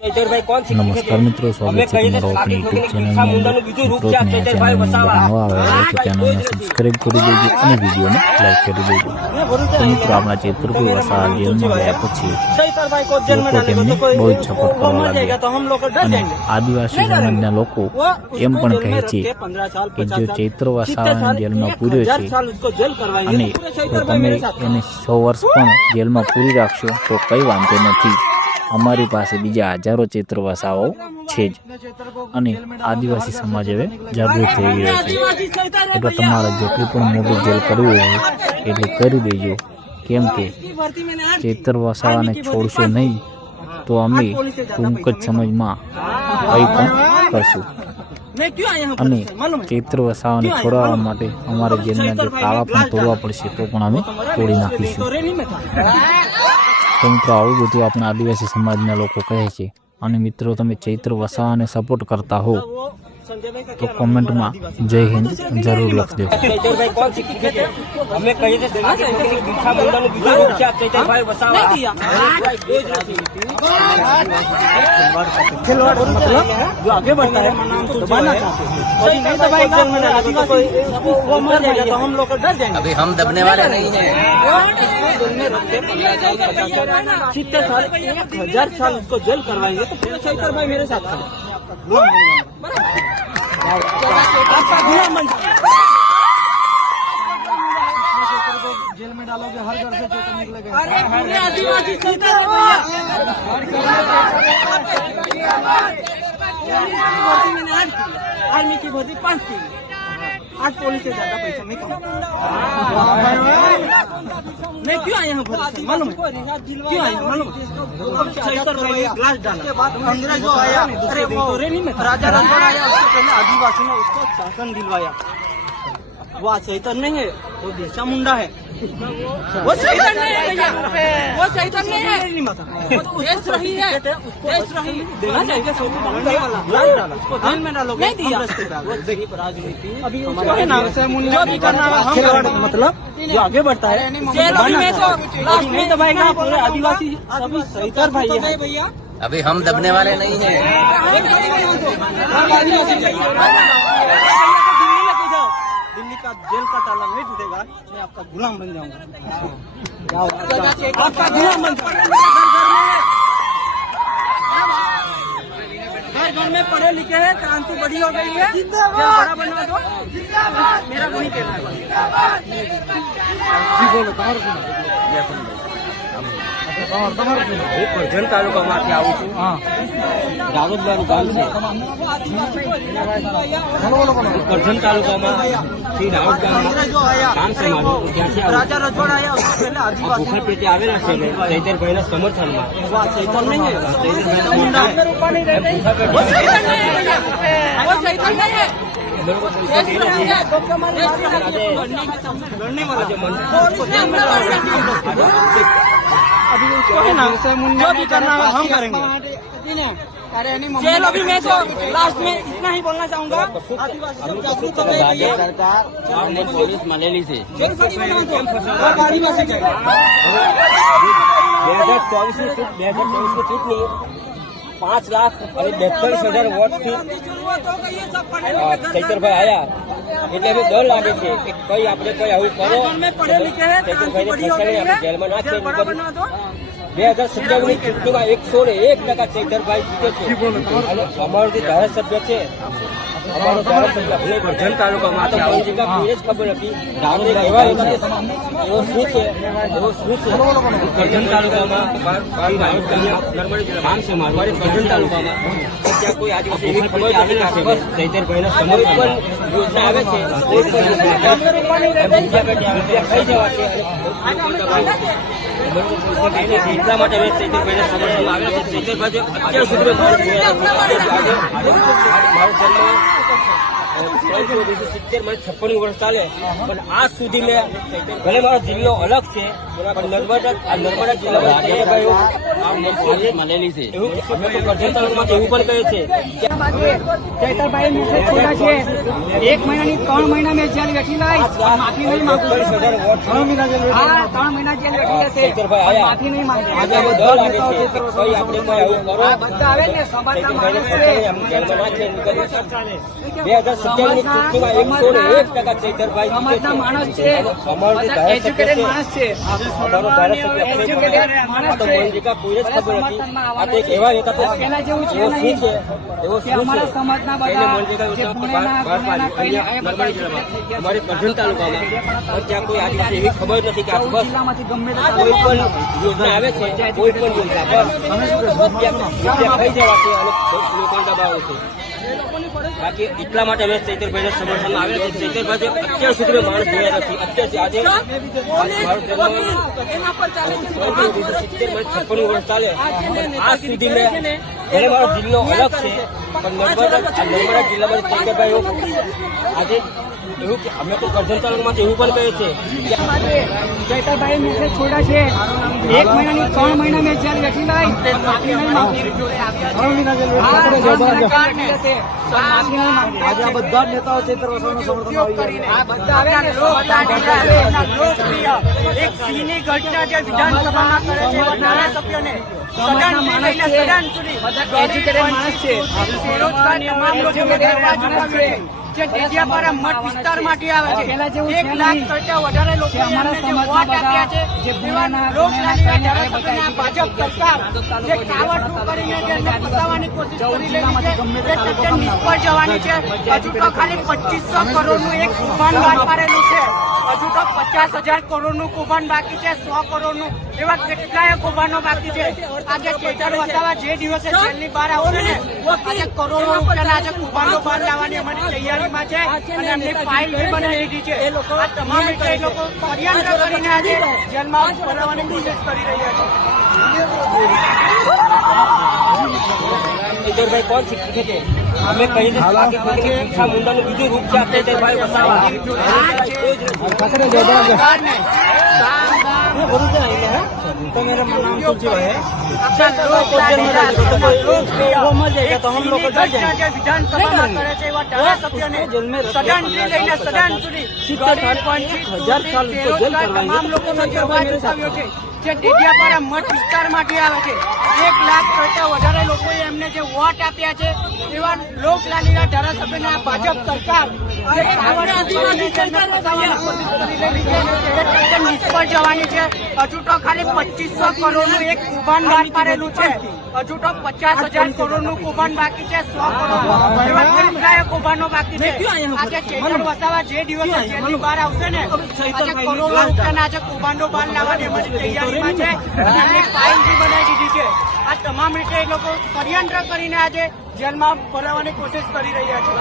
नमस्कार मित्रों, स्वागत है तुम्हारा अपनी यूट्यूब चैनल में। मित्रों नया चैनल में नवा आया तो चैनल ने सब्सक्राइब कर दीजिए और वीडियो ने लाइक कर दीजिए। तो मित्रों अपना चेतरपुर वसा जेल में गया પછી લોકો તેમને બહુ જ સપોર્ટ કરવા લાગ્યા અને આદિવાસી સમાજના લોકો એમ પણ કહે છે કે જો ચૈત્ર વસાવાને જેલમાં પૂર્યો છે અને જો તમે એને 100 વર્ષ પણ જેલમાં પૂરી રાખશો તો કંઈ વાંધો નથી। અમારી પાસે બીજા હજારો ચૈત્ર વસાવાઓ છે જ અને આદિવાસી સમાજ હવે જાગૃત થઈ ગયો છે। એટલે તમારે જેટલી પણ મોટી જેલ કરવી હોય એટલે કરી દેજો, કેમ કે ચૈત્ર વસાવાને છોડશો નહીં તો અમે ટૂંક જ સમયમાં કંઈ પણ કરશું અને ચૈત્ર વસાવાને છોડાવવા માટે અમારે જેલના જે તાળા પણ તોડવા પડશે તો પણ અમે તોડી નાખીશું। तो मित्रों आवुं बधुं अपना आदिवासी समाजना लोको कहे छे। अने मित्रों तमे चैत्र वसावाने सपोर्ट करता हो तो कमेंट में जय हिंद जरूर लख दो। जो आगे बढ़ता है दबाना तो हम लोग डर जाएंगे। अभी हम दबने वाले नहीं हैं। 70 साल 1000 साल उसको जेल करवाएंगे तो पूरे चैतर भाई मेरे साथ खड़े। आपका गुलाम बन जेल में डालोगे, हर घर से चैतर निकलेगा। अरे आदिवासी चैतर आर्मी की भर्ती 5 की, आज पुलिस से ज्यादा पैसा नहीं कमाता। मैं क्यों आया हूँ मालूम है? क्यों आया मालूम? ग्लास डाला, अंग्रेज जो आया, अरे वो राजा रंगोर आया, उससे पहले आदिवासी ने उसको शासन दिलवाया। वो चैतन नहीं है, वो बिरसा मुंडा है। वो चैतन नहीं है भैया, वो चैतन नहीं है। देश रही है, देश रही देना चाहिए। ग्लास डाला, उसको जेल में डालोगे, नहीं दिया। वो गरीब राजनीति अभी उसको है ना, जो भी करना हम मतलब जो आगे बढ़ता है जेल में तो नहीं दबाएगा पूरे आदिवासी सभी चैतर भाई है भैया। अभी हम दबने वाले नहीं हैं। दिल्ली का जेल का ताला नहीं टूटेगा, मैं आपका गुलाम बन जाऊंगा। आपका गुलाम बन जाऊंगा। घर में पढ़े लिखे हैं, क्रांति बड़ी हो गई है, बड़ा बनवा दो। मेरा वही कहना है। करजन तालुका में आવું છું। દાહોદ મારું ગામ છે। કરજન તાલુકામાં દાહોદ ગામમાં કામ છે મારું। ત્યાંથી રાજા રજવાડા આયા, उससे पहले आदिवासी भूखा पेटे आवेला છે ચૈતરભાઈના સમર્થનમાં। વાહ ચૈતર નહીં है, ચૈતરભાઈના મુંડા है। वो चैतन नहीं है भैया, वो चैतन नहीं है। लड़ने वाला जो मन अभी उसको है ना, जो भी करना हम करेंगे। जेल अभी मैं तो लास्ट में इतना ही बोलना चाहूंगा, सरकार और पुलिस मलेली से 5 लाख અને 42,000 વોટ થી ચૈતરભાઈ આયા એટલે હવે ડર લાગે છે કે કઈ આપણે કઈ આવું કરો ચૈતરભાઈને ફસાવીને આપણે જેલમાં નાખીએ। 2017 ની ચૂંટણીમાં 101% ચૈતરભાઈ જીતે છે અને અમારો જે ધારાસભ્ય છે, અમારો ધારાસભ્ય કરજણ તાલુકામાં તો કોઈ જગ્યા કોઈને જ ખબર નથી ગામને કહેવાય છે એવો શું છે કરજણ તાલુકામાં ગામ છે મારું કરજણ તાલુકામાં ત્યાં કોઈ આદિવાસી એવી ખબર આવેલા છે ચૈતરભાઈના સમર્થનમાં યોજના આવે છે, કોઈ પણ ખાઈ જવા છે એટલા માટે અમે ચૈતરભાઈના સમર્થનમાં આવ્યા છે। ચૈતરભાઈ અત્યાર સુધી મારો જન્મ 56 વર્ષ ચાલે પણ આજ સુધી મેં ભલે મારો જિલ્લો અલગ છે પણ નર્મદા જિલ્લામાં મળેલી છે એવું અમે તો કરજણ તાલુકામાં એવું પણ કહે છે ચૈતરભાઈ મેસેજ છોડ્યા છે 1 મહિનાની 3 મહિના મેં જેલ વેઠી લઈ માફી નહીં માંગુ. હા 3 મહિના જેલ વેઠી લેશે માફી નહીં માંગુ. આજે અમે દર લાગે છે ભાઈ આપણે કોઈ આવું કરો આ બધા આવે ને સમાજના માણસ છે. 2017 ની ચૂંટણીમાં 101% ચૈતરભાઈ સમાજના માણસ છે. બધા એજ્યુકેટેડ માણસ છે. એજ્યુકેટેડ માણસ છે. એવા નેતા તો પેલા જેવું છે નહીં કે અમારા સમાજના બધા જે ગુનેના કઈને અમારે કરજણ તાલુકામાં ત્યાં કોઈ આદિવાસી એવી ખબર નથી કે આસપાસ જિલ્લામાંથી ગમે તે કોઈ પણ યોજના આવે છે કોઈ પણ યોજના પર રૂપિયા ખાઈ જવા છે અને લોકોને દબાવે છે. બાકી એટલા માટે અમે ચૈતરભાઈને સમર્થન આવ્યા છે. ચૈતરભાઈ અત્યાર સુધી માણસ જોયા નથી. અત્યાર આજે મારો 56 વર્ષ ચાલે પણ આજ સુધી મેં ભલે મારો જિલ્લો અલગ છે પણ નર્મદા જિલ્લામાં ચૈતરભાઈ આજે એવું કે અમે તો કરજણ તાલુકામાં એવું પણ કહે છે ચૈતરભાઈ મેસેજ છોડ્યા છે 1 મહિનાની 3 મહિના મેં જેલ વેઠી લઈ માફી નહીં માંગુ. હા 3 મહિના જેલ લેશે માફી નહીં માંગુ. આજે આ બધા નેતાઓ ચૈતર વસાવાનું સમર્થન આ બધા આવે ને સમાજના લોકપ્રિય એક સિંહની ઘટના જે વિધાનસભામાં કરે છે એવા ધારાસભ્યોને સમાજના માણસ છે. બધા એજ્યુકેટેડ માણસ છે. બેરોજગાર તમામ લોકો માણસ છે. જે ડેડિયાપાડા મઠ વિસ્તારમાંથી આવે છે. 1 લાખ કરતા વધારે લોકો અમારા સમાજમાં બધા જે ગુનાના ધારાસભ્યોને ભાજપ સરકાર જે કાવતરું કરીને જેને ફસાવવાની કોશિશ કરી રહી છે તે નિષ્ફળ જવાની છે. હજુ તો ખાલી 2500 કરોડનું એક કૌભાંડ બહાર પાડેલું છે. હજુ તો 50,000 કરોડનું કૌભાંડ બાકી છે. 100 કરોડનું એવા કેટલાય કૌભાંડો બાકી છે. આજે ચૈતર વસાવા જે દિવસે જેલની બહાર આવશે ને આજે કરોડો રૂપિયાના આજે કૌભાંડો બહાર લાવવાની અમારી તૈયારીમાં છે અને એમની ફાઇલ બી બનાવી દીધી છે. આ તમામ રીતે એ લોકો ષડયંત્ર કરીને આજે જેલમાં ભરવાની કોશિશ કરી રહ્યા છે. ચૈતરભાઈ કોણ શીખે છે અમે કહી દઈએ બાકી કોઈ પીછા મુંડાનું બીજું રૂપ છે આપણે ચૈતરભાઈ વસાવા तो मेरा नाम तुलसीभाई है. वो मर जाएगा तो हम लोग डर जाएंगे. વિધાનસભામાં કરે છે એવા ધારાસભ્યોને સદનથી લઈને સદન સુધી 70,000 સાલ તો જેલ કરવાની તમામ લોકોનો જે અવાજ ઉઠાવ્યો છે જે ડેડિયાપાડા મઠ વિસ્તારમાંથી આવે છે 1 લાખ કરતા વધારે લોકોએ એમને જે વોટ આપ્યા છે એવા લોકલાલીના ધારાસભ્યોને આ ભાજપ સરકાર જે નિષ્ફળ જવાની છે. હજુ તો ખાલી 2500 કરોડનું એક કૌભાંડ બહાર પાડેલું છે. હજુ તો 50,000 કરોડનું કૌભાંડ બાકી છે. 100 કરોડ એવા કેટલાય કૌભાંડો બાકી છે. આજે ચૈતર વસાવા જે દિવસે જેલની બહાર આવશે ને આજે કરોડો રૂપિયાના આજે કૌભાંડો બહાર લાવવાની અમારી તૈયારીમાં છે અને એમની ફાઇલ બી બનાવી દીધી છે. આ તમામ રીતે એ લોકો ષડયંત્ર કરીને આજે જેલમાં ભરાવાની કોશિશ કરી રહ્યા છે.